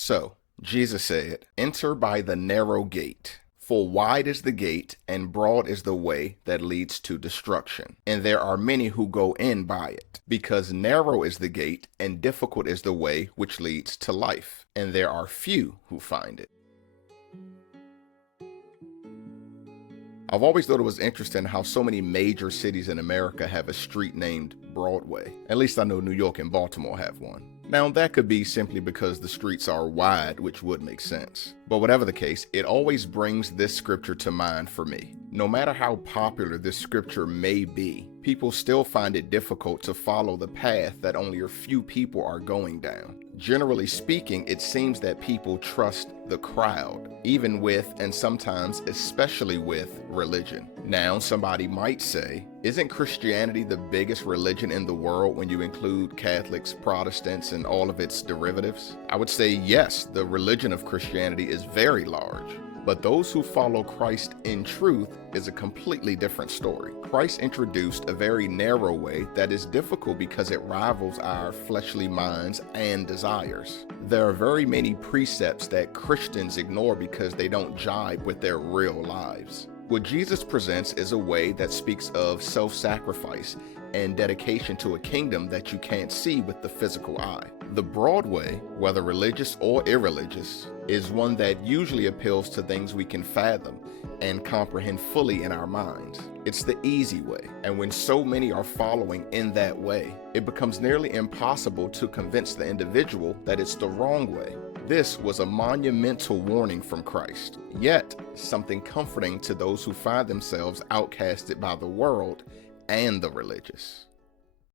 So, Jesus said, "Enter by the narrow gate. For wide is the gate, and broad is the way that leads to destruction. And there are many who go in by it. Because narrow is the gate, and difficult is the way which leads to life. And there are few who find it." I've always thought it was interesting how so many major cities in America have a street named Broadway. At least I know New York and Baltimore have one. Now, that could be simply because the streets are wide, which would make sense. But whatever the case, it always brings this scripture to mind for me. No matter how popular this scripture may be, people still find it difficult to follow the path that only a few people are going down. Generally speaking, it seems that people trust the crowd, even with, and sometimes especially with, religion. Now, somebody might say, isn't Christianity the biggest religion in the world when you include Catholics, Protestants, and all of its derivatives? I would say yes, the religion of Christianity is very large. But those who follow Christ in truth is a completely different story. Christ introduced a very narrow way that is difficult because it rivals our fleshly minds and desires. There are very many precepts that Christians ignore because they don't jibe with their real lives. What Jesus presents is a way that speaks of self-sacrifice and dedication to a kingdom that you can't see with the physical eye. The broad way, whether religious or irreligious, is one that usually appeals to things we can fathom and comprehend fully in our minds. It's the easy way, and when so many are following in that way, it becomes nearly impossible to convince the individual that it's the wrong way. This was a monumental warning from Christ, yet something comforting to those who find themselves outcasted by the world and the religious.